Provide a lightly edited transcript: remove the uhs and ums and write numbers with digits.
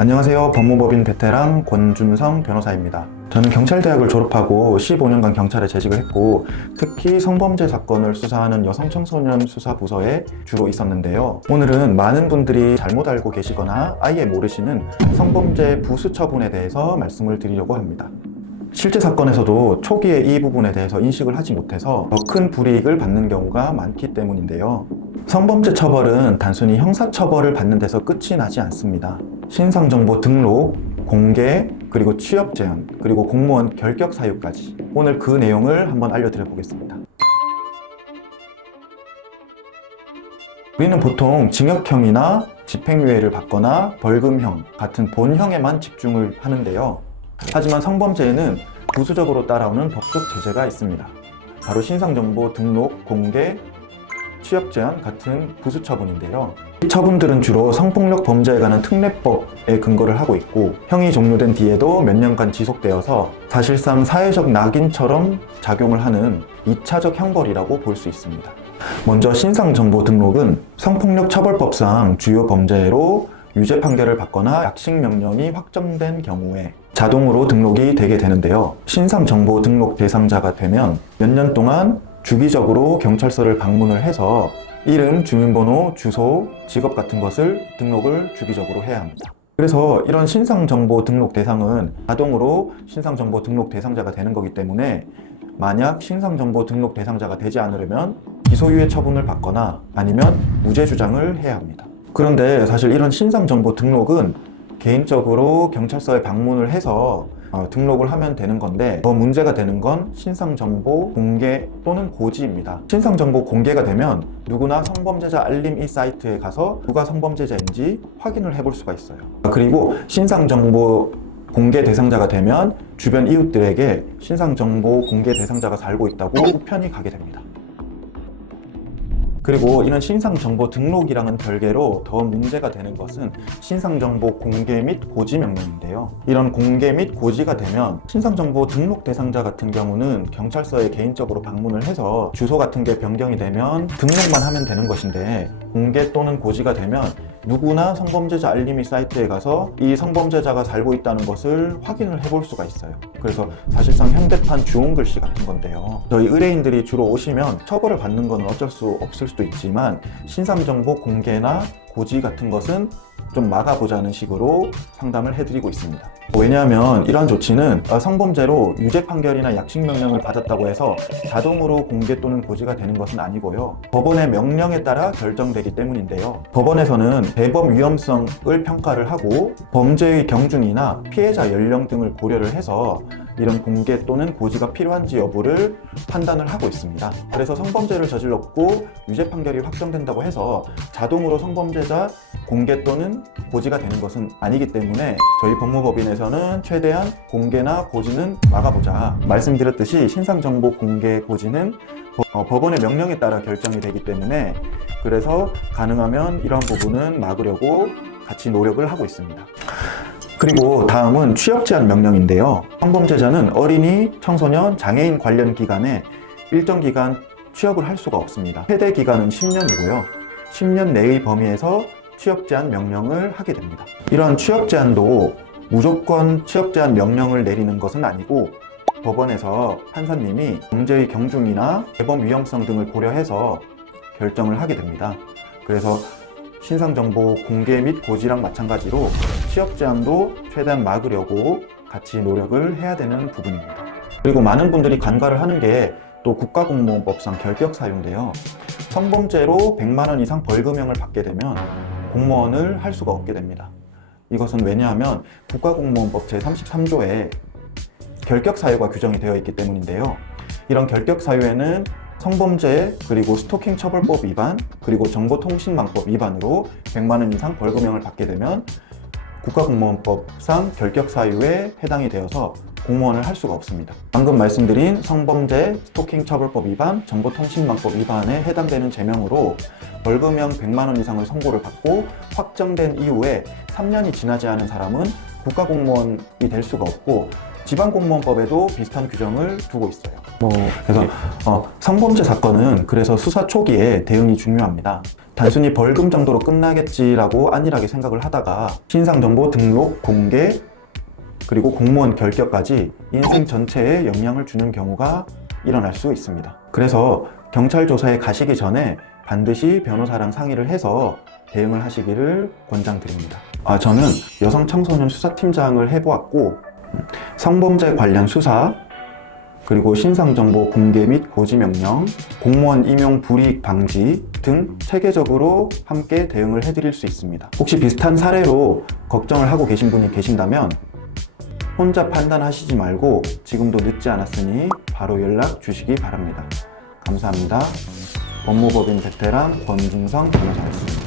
안녕하세요. 법무법인 베테랑 권준성 변호사입니다. 저는 경찰대학을 졸업하고 15년간 경찰에 재직을 했고, 특히 성범죄 사건을 수사하는 여성청소년 수사부서에 주로 있었는데요. 오늘은 많은 분들이 잘못 알고 계시거나 아예 모르시는 성범죄 부수 처분에 대해서 말씀을 드리려고 합니다. 실제 사건에서도 초기에 이 부분에 대해서 인식을 하지 못해서 더 큰 불이익을 받는 경우가 많기 때문인데요. 성범죄 처벌은 단순히 형사처벌을 받는 데서 끝이 나지 않습니다. 신상정보 등록, 공개, 그리고 취업 제한, 그리고 공무원 결격 사유까지 오늘 그 내용을 한번 알려드려 보겠습니다. 우리는 보통 징역형이나 집행유예를 받거나 벌금형 같은 본형에만 집중을 하는데요. 하지만 성범죄에는 부수적으로 따라오는 법적 제재가 있습니다. 바로 신상정보 등록, 공개, 취업 제한 같은 부수 처분인데요. 이 처분들은 주로 성폭력 범죄에 관한 특례법에 근거를 하고 있고, 형이 종료된 뒤에도 몇 년간 지속되어서 사실상 사회적 낙인처럼 작용을 하는 2차적 형벌이라고 볼 수 있습니다. 먼저 신상정보 등록은 성폭력 처벌법상 주요 범죄로 유죄 판결을 받거나 약식 명령이 확정된 경우에 자동으로 등록이 되게 되는데요. 신상정보 등록 대상자가 되면 몇 년 동안 주기적으로 경찰서를 방문을 해서 이름, 주민번호, 주소, 직업 같은 것을 등록을 주기적으로 해야 합니다. 그래서 이런 신상정보 등록 대상은 자동으로 신상정보 등록 대상자가 되는 거기 때문에 만약 신상정보 등록 대상자가 되지 않으려면 기소유예 처분을 받거나 아니면 무죄 주장을 해야 합니다. 그런데 사실 이런 신상정보 등록은 개인적으로 경찰서에 방문을 해서 등록을 하면 되는 건데, 더 문제가 되는 건 신상정보 공개 또는 고지입니다. 신상정보 공개가 되면 누구나 성범죄자 알림 이 사이트에 가서 누가 성범죄자인지 확인을 해볼 수가 있어요. 그리고 신상정보 공개 대상자가 되면 주변 이웃들에게 신상정보 공개 대상자가 살고 있다고 우편이 가게 됩니다. 그리고 이런 신상정보 등록이랑은 별개로 더 문제가 되는 것은 신상정보 공개 및 고지 명령인데요. 이런 공개 및 고지가 되면 신상정보 등록 대상자 같은 경우는 경찰서에 개인적으로 방문을 해서 주소 같은 게 변경이 되면 등록만 하면 되는 것인데, 공개 또는 고지가 되면 누구나 성범죄자 알림이 사이트에 가서 이 성범죄자가 살고 있다는 것을 확인을 해볼 수가 있어요. 그래서 사실상 현대판 주홍글씨 같은 건데요. 저희 의뢰인들이 주로 오시면 처벌을 받는 건 어쩔 수 없을 수도 있지만 신상정보 공개나 고지 같은 것은 좀 막아보자는 식으로 상담을 해드리고 있습니다. 왜냐하면 이러한 조치는 성범죄로 유죄 판결이나 약식 명령을 받았다고 해서 자동으로 공개 또는 고지가 되는 것은 아니고요. 법원의 명령에 따라 결정되기 때문인데요. 법원에서는 대범 위험성을 평가를 하고 범죄의 경중이나 피해자 연령 등을 고려를 해서 이런 공개 또는 고지가 필요한지 여부를 판단을 하고 있습니다. 그래서 성범죄를 저질렀고 유죄 판결이 확정된다고 해서 자동으로 성범죄자 공개 또는 고지가 되는 것은 아니기 때문에 저희 법무법인에서는 최대한 공개나 고지는 막아보자. 말씀드렸듯이 신상정보 공개 고지는 법원의 명령에 따라 결정이 되기 때문에, 그래서 가능하면 이런 부분은 막으려고 같이 노력을 하고 있습니다. 그리고 다음은 취업 제한 명령인데요. 성범죄자는 어린이, 청소년, 장애인 관련 기관에 일정 기간 취업을 할 수가 없습니다. 최대 기간은 10년이고요. 10년 내의 범위에서 취업 제한 명령을 하게 됩니다. 이러한 취업 제한도 무조건 취업 제한 명령을 내리는 것은 아니고, 법원에서 판사님이 범죄의 경중이나 대범 위험성 등을 고려해서 결정을 하게 됩니다. 그래서 신상정보 공개 및 고지랑 마찬가지로 취업 제한도 최대한 막으려고 같이 노력을 해야 되는 부분입니다. 그리고 많은 분들이 간과를 하는 게 또 국가공무원법상 결격 사유인데요. 성범죄로 100만 원 이상 벌금형을 받게 되면 공무원을 할 수가 없게 됩니다. 이것은 왜냐하면 국가공무원법 제33조에 결격 사유가 규정이 되어 있기 때문인데요. 이런 결격 사유에는 성범죄, 그리고 스토킹 처벌법 위반, 그리고 정보통신망법 위반으로 100만 원 이상 벌금형을 받게 되면 국가공무원법상 결격 사유에 해당이 되어서 공무원을 할 수가 없습니다. 방금 말씀드린 성범죄, 스토킹 처벌법 위반, 정보통신망법 위반에 해당되는 죄명으로 벌금형 100만 원 이상을 선고를 받고 확정된 이후에 3년이 지나지 않은 사람은 국가공무원이 될 수가 없고, 지방공무원법에도 비슷한 규정을 두고 있어요. 그래서 성범죄 사건은 그래서 수사 초기에 대응이 중요합니다. 단순히 벌금 정도로 끝나겠지라고 안일하게 생각을 하다가 신상정보 등록, 공개, 그리고 공무원 결격까지 인생 전체에 영향을 주는 경우가 일어날 수 있습니다. 그래서 경찰 조사에 가시기 전에 반드시 변호사랑 상의를 해서 대응을 하시기를 권장드립니다. 저는 여성 청소년 수사팀장을 해보았고 성범죄 관련 수사, 그리고 신상정보 공개 및 고지명령, 공무원 임용 불이익 방지 등 체계적으로 함께 대응을 해드릴 수 있습니다. 혹시 비슷한 사례로 걱정을 하고 계신 분이 계신다면 혼자 판단하시지 말고 지금도 늦지 않았으니 바로 연락 주시기 바랍니다. 감사합니다. 법무법인 베테랑 권준성 변호사였습니다.